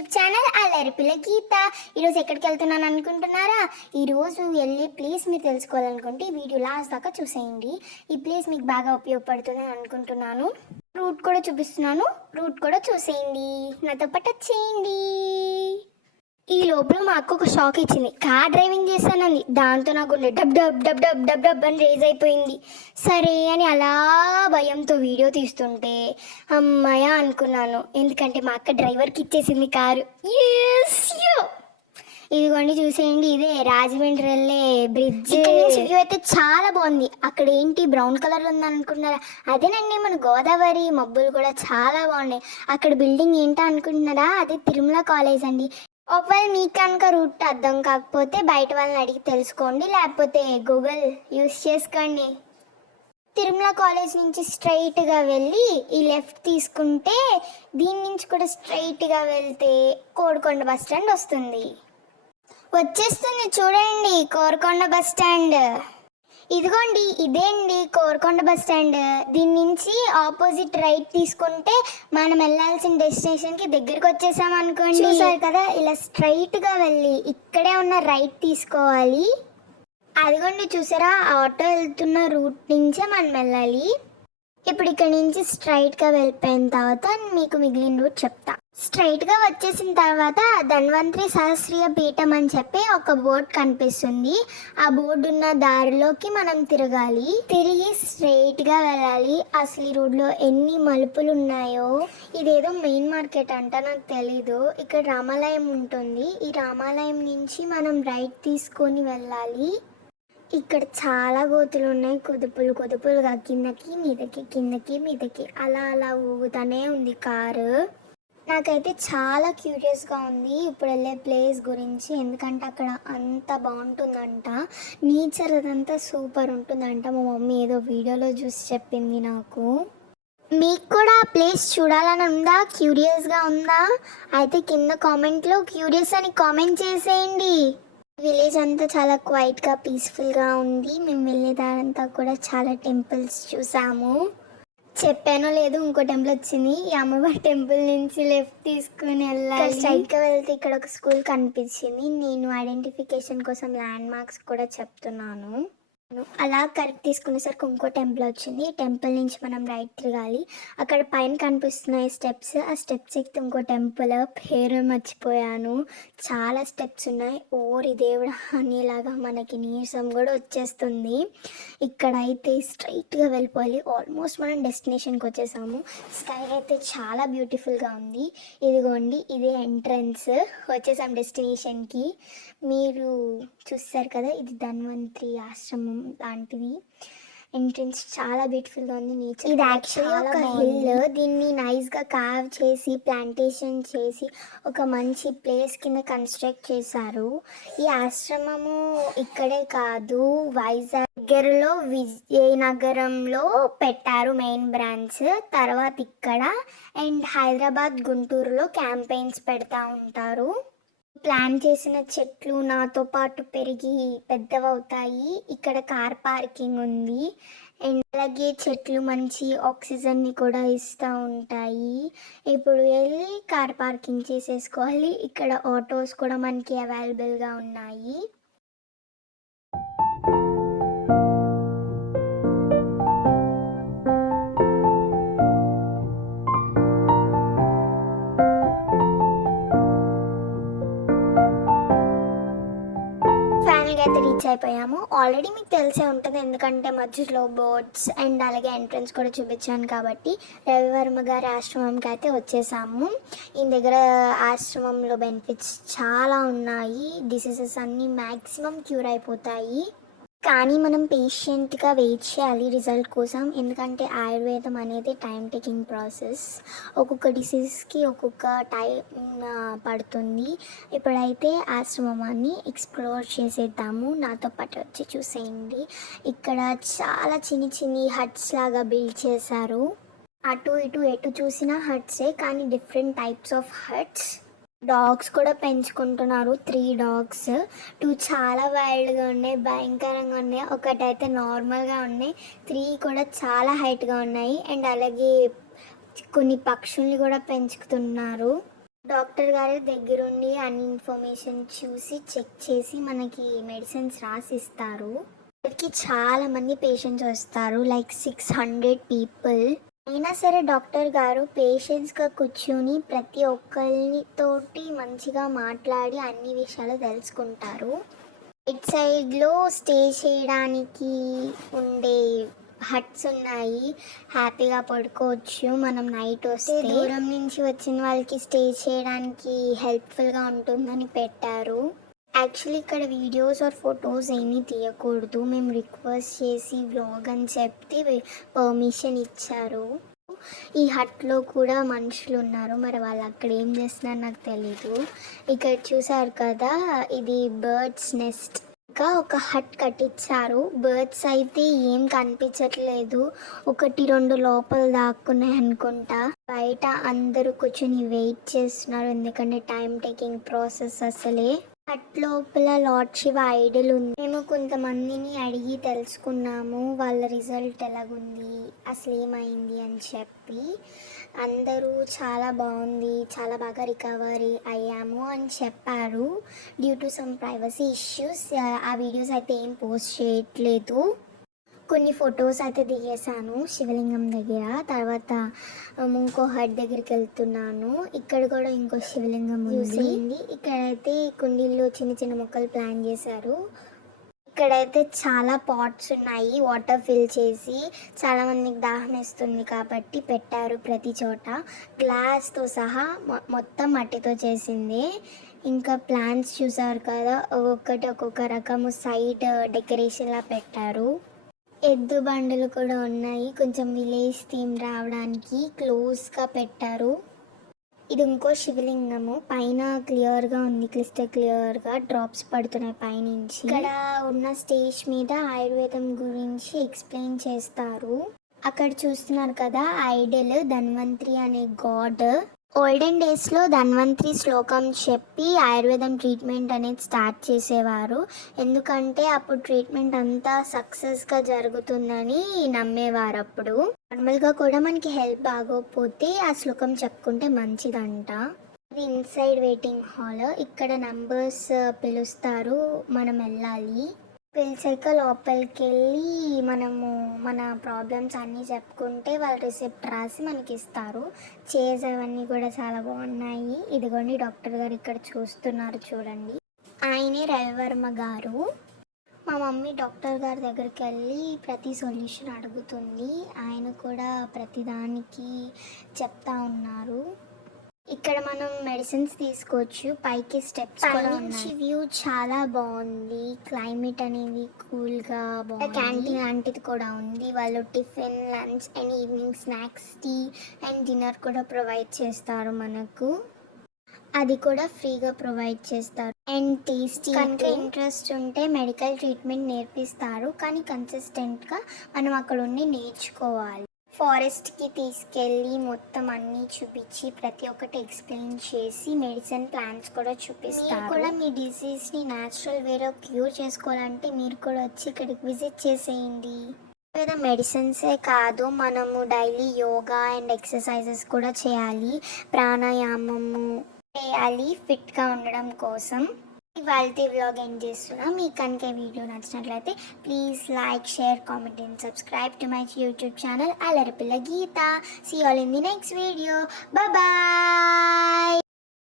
YouTube channel అల్లరి పిల్ల గీత. ఈరోజు ఎక్కడికి వెళ్తున్నాను అనుకుంటున్నారా? ఈరోజు వెళ్ళి ప్లేస్ మీరు తెలుసుకోవాలనుకుంటే ఈ వీడియో లాస్ట్ దాకా చూసేయండి. ఈ ప్లేస్ మీకు బాగా ఉపయోగపడుతుంది అనుకుంటున్నాను. రూట్ కూడా చూపిస్తున్నాను, రూట్ కూడా చూసేయండి, నాతో పాటు వచ్చేయండి. ఈ లోపల మా అక్క ఒక షాక్ ఇచ్చింది. కార్ డ్రైవింగ్ చేస్తానంది. దాంతో నాకు డబ్ డబ్ డబ్ డబ్ డబ్ డబ్ అని రేజ్ అయిపోయింది. సరే అని అలా భయంతో వీడియో తీస్తుంటే అమ్మాయ అనుకున్నాను, ఎందుకంటే మా అక్క డ్రైవర్కి ఇచ్చేసింది కారు. ఇదిగోండి చూసేయండి, ఇదే రాజమండ్రి వెళ్ళే బ్రిడ్జ్. వ్యూ అయితే చాలా బాగుంది. అక్కడ ఏంటి బ్రౌన్ కలర్ ఉంది అనుకుంటున్నారా? అదేనండి మన గోదావరి. మబ్బులు కూడా చాలా బాగున్నాయి. అక్కడ బిల్డింగ్ ఏంటో అనుకుంటున్నారా? అది తిరుమల కాలేజ్ అండి. ఒకవేళ మీకు కనుక రూట్ అర్థం కాకపోతే బయట వాళ్ళని అడిగి తెలుసుకోండి, లేకపోతే గూగుల్ యూస్ చేసుకోండి. తిరుమల కాలేజ్ నుంచి స్ట్రైట్గా వెళ్ళి ఈ లెఫ్ట్ తీసుకుంటే, దీని నుంచి కూడా స్ట్రైట్గా వెళ్తే కోరుకొండ బస్ స్టాండ్ వస్తుంది. వచ్చేస్తుంది చూడండి కోరుకొండ బస్ స్టాండ్. ఇదిగోండి ఇదే అండి కోరుకొండ బస్ స్టాండ్. దీని నుంచి ఆపోజిట్ రైట్ తీసుకుంటే మనం వెళ్ళాల్సిన డెస్టినేషన్కి దగ్గరికి వచ్చేసాం అనుకోండి. చూసారు కదా, ఇలా స్ట్రైట్గా వెళ్ళి ఇక్కడే ఉన్న రైట్ తీసుకోవాలి. అదిగోండి చూసారా, ఆటో వెళ్తున్న రూట్ నుంచే మనం వెళ్ళాలి. ఇప్పుడు ఇక్కడ నుంచి స్ట్రైట్గా వెళ్ళిపోయిన తర్వాత మీకు మిగిలిన రూట్ చెప్తా. స్ట్రైట్గా వచ్చేసిన తర్వాత ధన్వంతరి సహస్రీయ పీఠం అని చెప్పి ఒక బోర్డు కనిపిస్తుంది. ఆ బోర్డు ఉన్న దారిలోకి మనం తిరగాలి. తిరిగి స్ట్రైట్గా వెళ్ళాలి. అసలు ఈ రోడ్లో ఎన్ని మలుపులు ఉన్నాయో. ఇదేదో మెయిన్ మార్కెట్ అంట, నాకు తెలీదు. ఇక్కడ రామాలయం ఉంటుంది. ఈ రామాలయం నుంచి మనం రైట్ తీసుకొని వెళ్ళాలి. ఇక్కడ చాలా గోతులు ఉన్నాయి, కుదుపులు కుదుపులుగా కిందకి మీదకి కిందకి మీదకి అలా అలా ఊగుతూనే ఉంది కారు. నాకైతే చాలా క్యూరియస్గా ఉంది ఇప్పుడు వెళ్ళే ప్లేస్ గురించి, ఎందుకంటే అక్కడ అంత బాగుంటుందంట. నేచర్ అదంతా సూపర్ ఉంటుందంట. మా మమ్మీ ఏదో వీడియోలో చూసి చెప్పింది నాకు. మీకు కూడా ఆ ప్లేస్ చూడాలని ఉందా? క్యూరియస్గా ఉందా? అయితే కింద కామెంట్లో క్యూరియస్ అని కామెంట్ చేసేయండి. విలేజ్ అంతా చాలా క్వైట్గా పీస్ఫుల్గా ఉంది. మేము వెళ్ళేదారంతా కూడా చాలా టెంపుల్స్ చూసాము. చెప్పానో లేదు, ఇంకో టెంపుల్ వచ్చింది. ఈ అమ్మవారి టెంపుల్ నుంచి లెఫ్ట్ తీసుకుని వెళ్ళాలి. స్ట్రైట్గా వెళ్తే ఇక్కడ ఒక స్కూల్ కనిపించింది. నేను ఐడెంటిఫికేషన్ కోసం ల్యాండ్ మార్క్స్ కూడా చెప్తున్నాను. అలా కరెక్ట్ తీసుకునేసరికి ఇంకో టెంపుల్ వచ్చింది. ఈ టెంపుల్ నుంచి మనం రైట్ తిరగాలి. అక్కడ పైన కనిపిస్తున్నాయి స్టెప్స్. ఆ స్టెప్స్ ఎక్కితే ఇంకో టెంపుల్, పేరు మర్చిపోయాను. చాలా స్టెప్స్ ఉన్నాయి. ఓరి దేవుడా అనేలాగా మనకి నీరసం కూడా వచ్చేస్తుంది. ఇక్కడైతే స్ట్రైట్గా వెళ్ళిపోవాలి. ఆల్మోస్ట్ మనం డెస్టినేషన్కి వచ్చేసాము. స్కై అయితే చాలా బ్యూటిఫుల్గా ఉంది. ఇదిగోండి ఇదే ఎంట్రన్స్. వచ్చేసాం డెస్టినేషన్కి. మీరు చూస్తారు కదా, ఇది ధన్వంతరి ఆశ్రమం లాంటిది. ఎంట్రన్స్ చాలా బ్యూటిఫుల్గా ఉంది. నేచర్ ఇది యాక్చువల్లీ ఒక హిల్. దీన్ని నైస్గా కార్వ్ చేసి ప్లాంటేషన్ చేసి ఒక మంచి ప్లేస్ కింద కన్స్ట్రక్ట్ చేశారు. ఈ ఆశ్రమము ఇక్కడే కాదు, వైజాగ్ దగ్గరలో విజయనగరంలో పెట్టారు మెయిన్ బ్రాంచ్. తర్వాత ఇక్కడ అండ్ హైదరాబాద్, గుంటూరులో క్యాంపెయిన్స్ పెడతా ఉంటారు. ప్లాన్ చేసిన చెట్లు నాతో పాటు పెరిగి పెద్దవవుతాయి. ఇక్కడ కార్ పార్కింగ్ ఉంది అండ్ అలాగే చెట్లు మంచి ఆక్సిజన్ని కూడా ఇస్తూ ఉంటాయి. ఇప్పుడు వెళ్ళి కార్ పార్కింగ్ చేసేసుకోవాలి. ఇక్కడ ఆటోస్ కూడా మనకి అవైలబుల్గా ఉన్నాయి. అయితే రీచ్ అయిపోయాము. ఆల్రెడీ మీకు తెలిసే ఉంటుంది, ఎందుకంటే మధ్యలో బోర్డ్స్ అండ్ అలాగే ఎంట్రన్స్ కూడా చూపించాను కాబట్టి. రవివర్మ గారి ఆశ్రమంకి అయితే వచ్చేసాము. ఈ దగ్గర ఆశ్రమంలో బెనిఫిట్స్ చాలా ఉన్నాయి. డిసీజెస్ అన్నీ మ్యాక్సిమం క్యూర్ అయిపోతాయి. కానీ మనం పేషెంట్గా వెయిట్ చేయాలి రిజల్ట్ కోసం, ఎందుకంటే ఆయుర్వేదం అనేది టైం టేకింగ్ ప్రాసెస్. ఒక్కొక్క డిసీజ్కి ఒక్కొక్క టైం పడుతుంది. ఇప్పుడైతే ఆశ్రమాన్ని ఎక్స్ప్లోర్ చేసేద్దాము. నాతో పాటు వచ్చి చూసేయండి. ఇక్కడ చాలా చిన్ని హట్స్ లాగా బిల్డ్ చేశారు. అటు ఇటు ఎటు చూసిన హట్సే, కానీ different types of huts. Dogs కూడా పెంచుకుంటున్నారు. 3 డాగ్స్. 2 చాలా వైల్డ్గా ఉన్నాయి, భయంకరంగా ఉన్నాయి. ఒకటైతే నార్మల్గా ఉన్నాయి. 3 కూడా చాలా హైట్గా ఉన్నాయి. అండ్ అలాగే కొన్ని పక్షుల్ని కూడా పెంచుతున్నారు. డాక్టర్ గారు దగ్గరుండి అన్ని ఇన్ఫర్మేషన్ చూసి చెక్ చేసి మనకి మెడిసిన్స్ రాసిస్తారు. ఇక్కడికి చాలా మంది పేషెంట్స్ వస్తారు, లైక్ 600 పీపుల్. అయినా సరే డాక్టర్ గారు పేషెంట్స్గా కూర్చొని ప్రతి ఒక్కరితోటి మంచిగా మాట్లాడి అన్ని విషయాలు తెలుసుకుంటారు. ఇట్ సైడ్లో స్టే చేయడానికి ఉండే హట్స్ ఉన్నాయి, హ్యాపీగా పడుకోవచ్చు మనం నైట్ వస్తే. దూరం నుంచి వచ్చిన వాళ్ళకి స్టే చేయడానికి హెల్ప్ఫుల్గా ఉంటుందని పెట్టారు. యాక్చువల్లీ ఇక్కడ వీడియోస్ ఆర్ ఫొటోస్ ఏమీ తీయకూడదు, మేము రిక్వెస్ట్ చేసి వ్లాగ్ అని చెప్తే పర్మిషన్ ఇచ్చారు. ఈ హట్లో కూడా మనుషులు ఉన్నారు, మరి వాళ్ళు అక్కడ ఏం చేస్తున్నారు నాకు తెలీదు. ఇక్కడ చూసారు కదా, ఇది బర్డ్స్ నెస్ట్. ఇంకా ఒక హట్ కట్టించారు, బర్డ్స్ అయితే ఏం కనిపించట్లేదు, 1-2 లోపల దాక్కున్నాయి అనుకుంటా. బయట అందరూ కూర్చొని వెయిట్ చేస్తున్నారు, ఎందుకంటే టైం టేకింగ్ ప్రాసెస్ అసలే. హట్ లోపల లార్డ్ శివ ఐడల్ ఉంది. మేము కొంతమందిని అడిగి తెలుసుకున్నాము వాళ్ళ రిజల్ట్ ఎలాగుంది, అసలు ఏమైంది అని చెప్పి. అందరూ చాలా బాగుంది, చాలా బాగా రికవరీ అయ్యాము అని చెప్పారు. Due to some privacy issues ఆ వీడియోస్ అయితే ఏం పోస్ట్ చేయట్లేదు. కొన్ని ఫొటోస్ అయితే దిగేసాను శివలింగం దగ్గర. తర్వాత ఇంకో హట్ దగ్గరికి వెళ్తున్నాను, ఇక్కడ కూడా ఇంకో శివలింగం చూసేయండి. ఇక్కడైతే కుండీల్లో చిన్న చిన్న మొక్కలు ప్లాన్ చేశారు. ఇక్కడైతే చాలా పాట్స్ ఉన్నాయి, వాటర్ ఫిల్ చేసి. చాలామందికి దాహం వేస్తుంది కాబట్టి పెట్టారు ప్రతి చోట. గ్లాస్తో సహా మొత్తం మట్టితో చేసింది. ఇంకా ప్లాంట్స్ చూసారు కదా, ఒక్కొక్క రకము సైడ్ డెకరేషన్లా పెట్టారు. ఎద్దు బండులు కూడా ఉన్నాయి, కొంచెం విలేజ్ థీమ్ రావడానికి క్లోజ్గా పెట్టారు. ఇది ఇంకో శివలింగము, పైన క్లియర్గా ఉంది, క్లిస్టర్ క్లియర్గా డ్రాప్స్ పడుతున్నాయి పైనుంచి. ఇక్కడ ఉన్న స్టేజ్ మీద ఆయుర్వేదం గురించి ఎక్స్ప్లెయిన్ చేస్తారు. అక్కడ చూస్తున్నారు కదా ఐడల్ ధన్వంతరి అనే గాడ్. ఓల్డెన్ డేస్లో ధన్వంతరి శ్లోకం చెప్పి ఆయుర్వేదం ట్రీట్మెంట్ అనేది స్టార్ట్ చేసేవారు, ఎందుకంటే అప్పుడు ట్రీట్మెంట్ అంతా సక్సెస్గా జరుగుతుందని నమ్మేవారు. అప్పుడు నార్మల్గా కూడా మనకి హెల్ప్ బాగోకపోతే ఆ శ్లోకం చెప్పుకుంటే మంచిదంట. ఇది ఇన్సైడ్ వెయిటింగ్ హాల్, ఇక్కడ నంబర్స్ పిలుస్తారు, మనం వెళ్ళాలి. పిలిచాక లోపలికి వెళ్ళి మనము మన ప్రాబ్లమ్స్ అన్నీ చెప్పుకుంటే వాళ్ళు రిసిప్ట్ రాసి మనకి ఇస్తారు. చైర్స్ అవన్నీ కూడా చాలా బాగున్నాయి. ఇదిగోండి డాక్టర్ గారు ఇక్కడ చూస్తున్నారు చూడండి, ఆయనే రవివర్మ గారు. మా మమ్మీ డాక్టర్ గారి దగ్గరికి వెళ్ళి ప్రతి సొల్యూషన్ అడుగుతుంది, ఆయన కూడా ప్రతిదానికి చెప్తా ఉన్నారు. ఇక్కడ మనం మెడిసిన్స్ తీసుకోవచ్చు, పైకి స్టెప్స్ కూడా ఉన్నాయి. వ్యూ చాలా బాగుంది, క్లైమేట్ అనేది కూల్గా బాగుంది. క్యాంటీన్ లాంటిది కూడా ఉంది, వాళ్ళు tiffin, lunch and evening snacks, tea and dinner కూడా ప్రొవైడ్ చేస్తారు మనకు. అది కూడా ఫ్రీగా ప్రొవైడ్ చేస్తారు. And tasty. కనుక ఇంట్రెస్ట్ ఉంటే మెడికల్ ట్రీట్మెంట్ నేర్పిస్తారు, కానీ కన్సిస్టెంట్గా మనం అక్కడ ఉండి నేర్చుకోవాలి. ఫారెస్ట్కి తీసుకెళ్ళి మొత్తం అన్నీ చూపించి ప్రతి ఒక్కటి ఎక్స్ప్లెయిన్ చేసి మెడిసిన్ ప్లాన్స్ కూడా చూపిస్తారు. కూడా మీ డిసీజ్ని న్యాచురల్ వేలో క్యూర్ చేసుకోవాలంటే మీరు కూడా వచ్చి ఇక్కడికి విజిట్ చేసేయండి. లేదా మెడిసిన్సే కాదు, మనము డైలీ యోగా అండ్ ఎక్సర్సైజెస్ కూడా చేయాలి, ప్రాణాయామము చేయాలి ఫిట్గా ఉండడం కోసం. ఇవాళ వ్లాగ్ ఎండ్ చేస్తున్నా. మీకు కనుక వీడియో నచ్చినట్లయితే please like, share, comment and subscribe to my YouTube channel Allaripilla Geetha. See all in the next video. Bye.